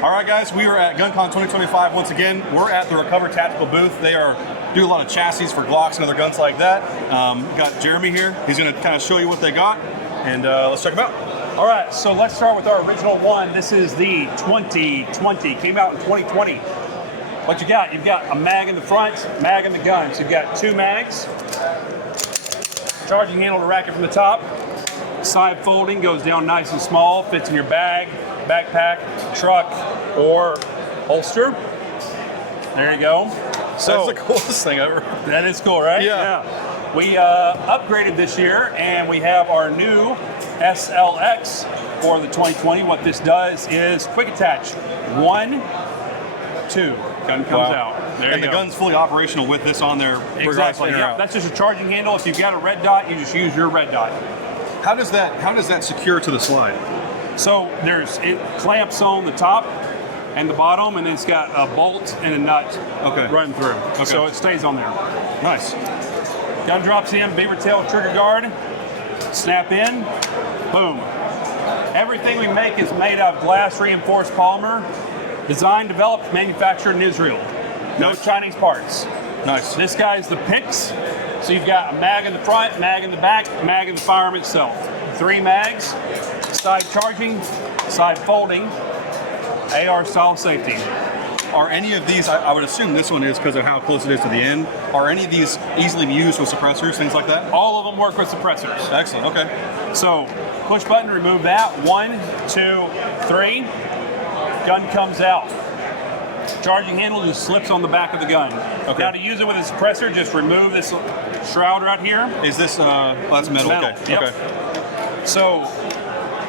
All right, guys, we are at Guncon 2025 once again. We're at the Recover Tactical booth. They do a lot of chassis for Glocks and other guns like that. Got Jeremy here. He's going to kind of show you what they got, and let's check them out. All right, so let's start with our original one. This is the 2020. Came out in 2020. What you got? You've got a mag in the front, mag in the gun. So you've got 2 mags. Charging handle to rack it from the top. Side folding, goes down nice and small, fits in your bag, backpack, truck, or holster. There you go. So that's the coolest thing ever. That is cool, right? Yeah. We upgraded this year, and we have our new SLX for the 2020. What this does is quick attach. 1, 2. Gun comes out. There and you the go. gun's fully operational with this on there. Exactly. Yep. That's just a charging handle. If you've got a red dot, you just use your red dot. How does that secure to the slide? So it clamps on the top and the bottom, and it's got a bolt and a nut running through. Okay. So it stays on there. Nice. Gun drops in, beaver tail trigger guard, snap in, boom. Everything we make is made out of glass reinforced polymer, designed, developed, manufactured in Israel. No Chinese parts. Nice. This guy's the PIX. So you've got a mag in the front, mag in the back, mag in the firearm itself. 3 mags, side charging, side folding, AR style safety. Are any of these, I would assume this one is because of how close it is to the end, are any of these easily used with suppressors, things like that? All of them work with suppressors. Excellent, okay. So push button, remove that. 1, 2, 3. Gun comes out. Charging handle just slips on the back of the gun. Okay. Now to use it with a suppressor, just remove this shroud right here. Is this, that's metal, okay. Yep. Okay. So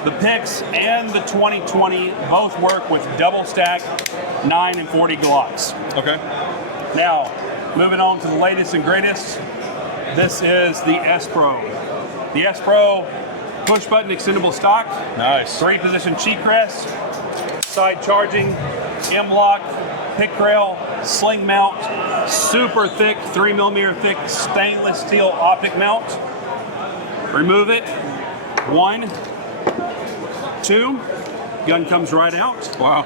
the PIX and the 2020 both work with double stack 9 and 40 Glocks. Okay. Now, moving on to the latest and greatest, this is the SPRO. The SPRO push button extendable stock. Nice. 3-position cheek rest, side charging, M-lock, pick rail, sling mount, super thick, 3mm thick stainless steel optic mount. Remove it. 1, 2. Gun comes right out. Wow.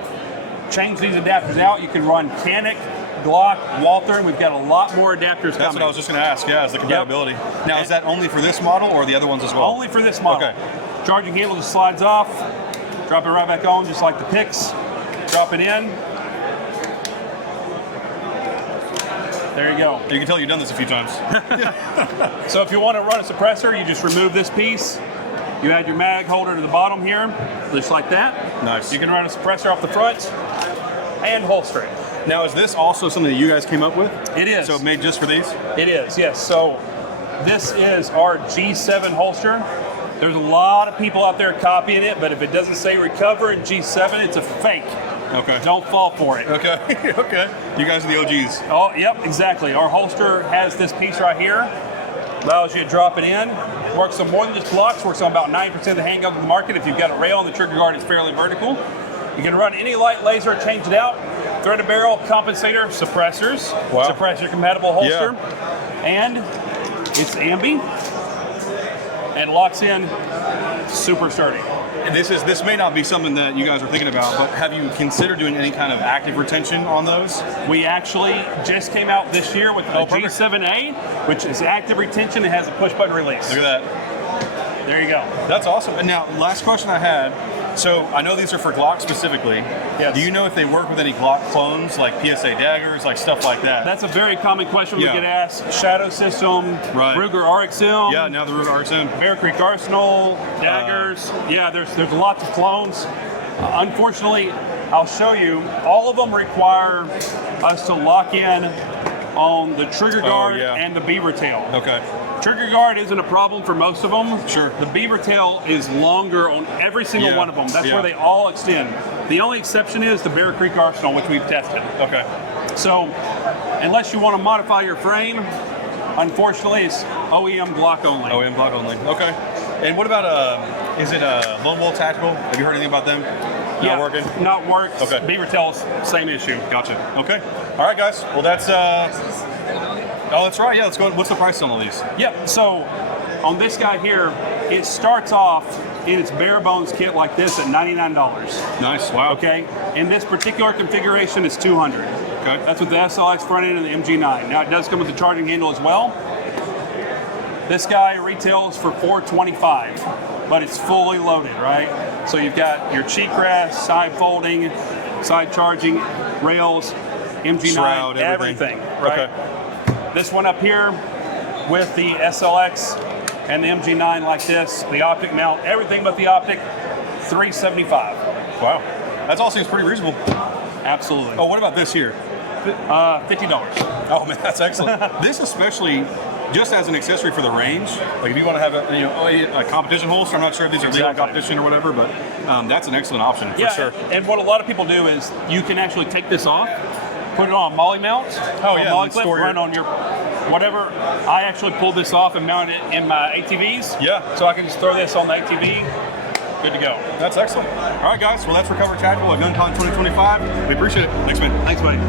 Change these adapters out. You can run Canik, Glock, Walther, and we've got a lot more adapters coming. That's what I was just going to ask, is the compatibility. Yep. Now, is that only for this model or the other ones as well? Only for this model. Okay. Charging handle just slides off, drop it right back on just like the PIX, drop it in. There you go. You can tell you've done this a few times. So if you want to run a suppressor, you just remove this piece. You add your mag holder to the bottom here, just like that. Nice. You can run a suppressor off the front and holster it. Now, is this also something that you guys came up with? It is. So made just for these? It is, yes. So this is our G7 holster. There's a lot of people out there copying it, but if it doesn't say Recover in G7, it's a fake. Okay. Don't fall for it. Okay. Okay. You guys are the OGs. Oh, yep, exactly. Our holster has this piece right here. Allows you to drop it in. Works on more than just blocks. Works on about 90% of the handguns in the market. If you've got a rail on the trigger guard, it's fairly vertical. You can run any light laser, change it out. Threaded barrel, compensator, suppressors. Wow. Suppressor compatible holster. Yeah. And it's ambi. And locks in super sturdy. And this may not be something that you guys are thinking about, but have you considered doing any kind of active retention on those? We actually just came out this year with a G7A, which is active retention and has a push button release. Look at that. There you go. That's awesome. And now, last question I had. So I know these are for Glock specifically. Yes. Do you know if they work with any Glock clones, like PSA daggers, like stuff like that? That's a very common question we get asked. Shadow System, Ruger RXM. Yeah, now the Ruger RXM. Bear Creek Arsenal, daggers. Yeah, there's lots of clones. Unfortunately, I'll show you, all of them require us to lock in on the trigger guard and the beaver tail. Okay. Trigger guard isn't a problem for most of them. Sure. The beaver tail is longer on every single one of them. That's where they all extend. The only exception is the Bear Creek Arsenal, which we've tested. Okay. So, unless you want to modify your frame, unfortunately, it's OEM Glock only. OEM Glock only. Okay. And what about is it Lone Wolf Tactical? Have you heard anything about them? Not working? Not worked. Okay. Beaver tails, same issue. Gotcha. Okay. All right, guys. Well, that's oh, that's right. Yeah, let's go. What's the price on all these? Yep. So on this guy here, it starts off in its bare bones kit like this at $99. Nice. Wow. Okay, in this particular configuration, it's $200. Okay. That's with the SLX front end and the MG9. Now it does come with the charging handle as well. This guy retails for $425, but it's fully loaded, right? So you've got your cheek rest, side folding, side charging, rails, MG9, Shroud, everything, right? Okay. This one up here with the SLX and the MG9 like this, the optic mount, everything but the optic, $375. Wow. That all seems pretty reasonable. Absolutely. Oh, what about this here? $50. Oh man, that's excellent. This especially just as an accessory for the range. Like if you want to have a competition holster, I'm not sure if these are legal competition or whatever, but that's an excellent option for sure. And what a lot of people do is you can actually take this off, put it on a molly mount, molly clip, run on your whatever. I actually pulled this off and mounted it in my ATVs. Yeah. So I can just throw this on the ATV. Good to go. That's excellent. All right, guys. Well, that's Recover Tactical at Guncon 2025. We appreciate it. Thanks, man. Thanks, buddy.